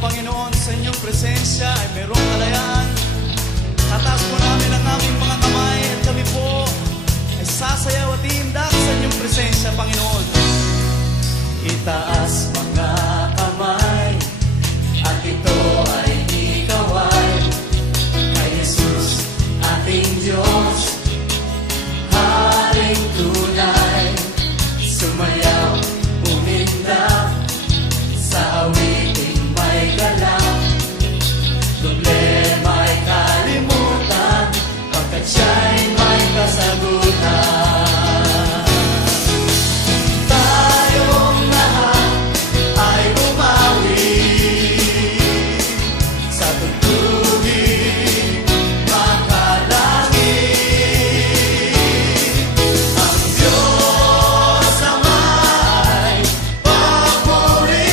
Panginoon, sa inyong presensya ay mayroong kalayaan. Tataas po namin ang aming mga kamay at kami po ay sasayaw at iindak sa inyong presensya, Panginoon. Itaas mga kamay at ito ay ikaway kay Jesus, ating Diyos, Haring tunay. Sumayaw, umindak sa awiting may galak. Problema ay kalimutan pagkat siya'y may kasagutan. Tayong lahat ay bumawi sa tugtugin makalangit. Ang Diyos Ama ay papurihan,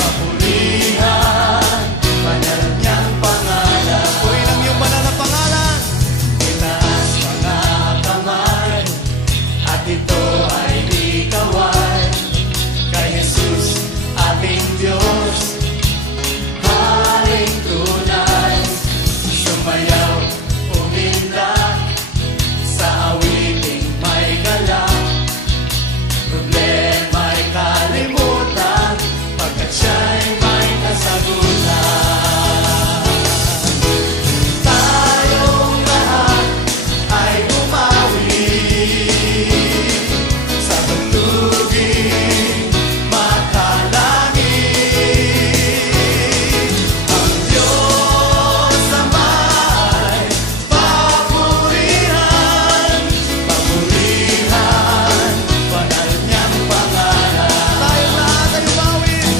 papurihan, banal niyang pangalan. Purihin ang iyong banal na pangalan. Itaas mga kamay at ito ay ikaway kay Jesus, ating Diyos, Haring tunay. Sumayaw, umindak sa awiting may galak. Problema ay kalimutan pagkat siya'y may kasagutan. Tayong lahat ay bumawi sa tugtugin makalangit. Ang Diyos Ama ay papurihan, papurihan, banal niyang pangalan. Tayong lahat ay umawit.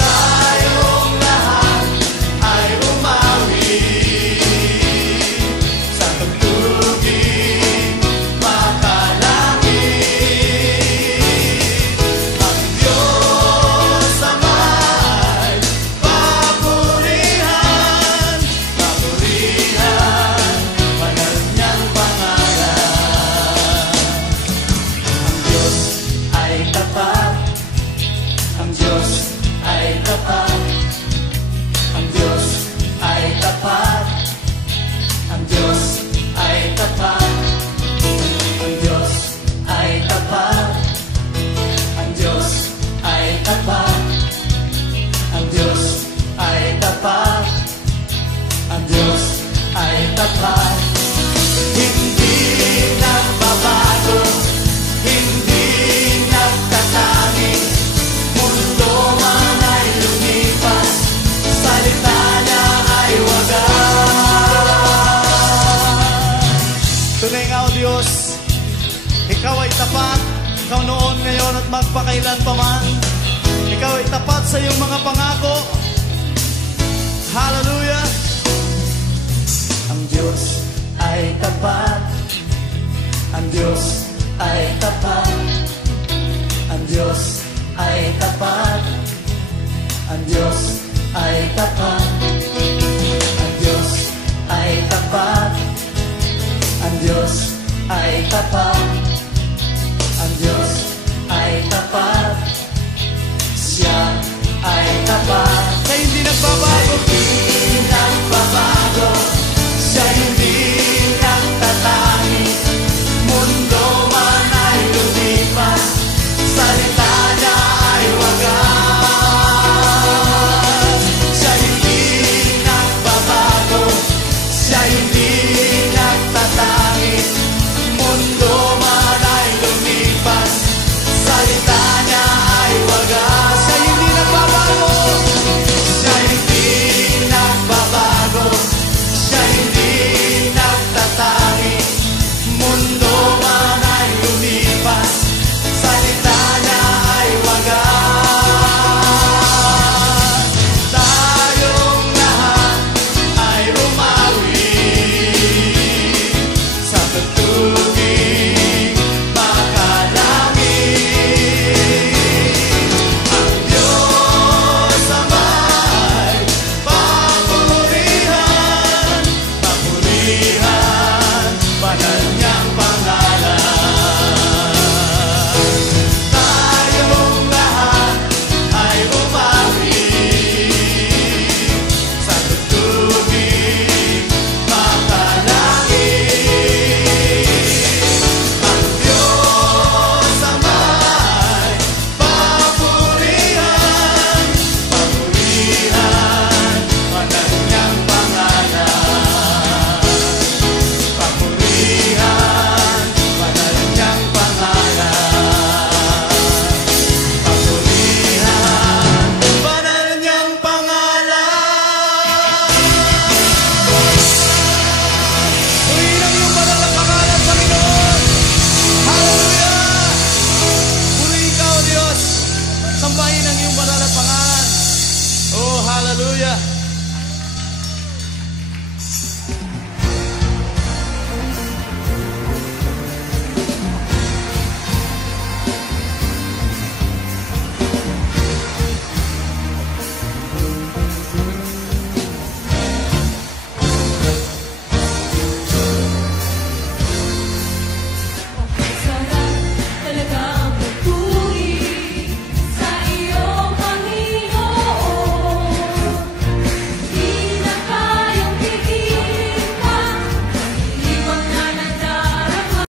Tayong lahat ay umawi sa tugtugin makalangit. Ang Diyos Ama ay papurihan, papurihan, banal niyang pangalan. Ang Diyos ay tapat, ang Diyos ay tapat, ang Diyos ay tapat, ang Diyos ay tapat, ang Diyos ay tapat, ang Diyos ay tapat, ang Diyos ay tapat, ang Diyos ay tapat. Hindi nagbabago, hindi nagtatanging, mundo man ay lumipas, salita niya ay wagas. Tunay nga, O Diyos, Ikaw ay tapat. Ikaw noon, ngayon at magpakailan pa man. Ikaw ay tapat sa iyong mga pangako. Hallelujah! Ang Diyos ay tapat, ang Diyos ay tapat, ang Diyos ay tapat, ang Diyos ay tapat, ang Diyos ay tapat, ang Diyos ay tapat, ang Diyos ay tapat, siya ay tapat. Siya hindi nagbabago. Hindi nagbabago, siya hindi nagtatanging, mundo man ay lumipas, salita niya ay wagas. Siya hindi nagbabago, siya hindi nagtatanging, mundo man Hallelujah.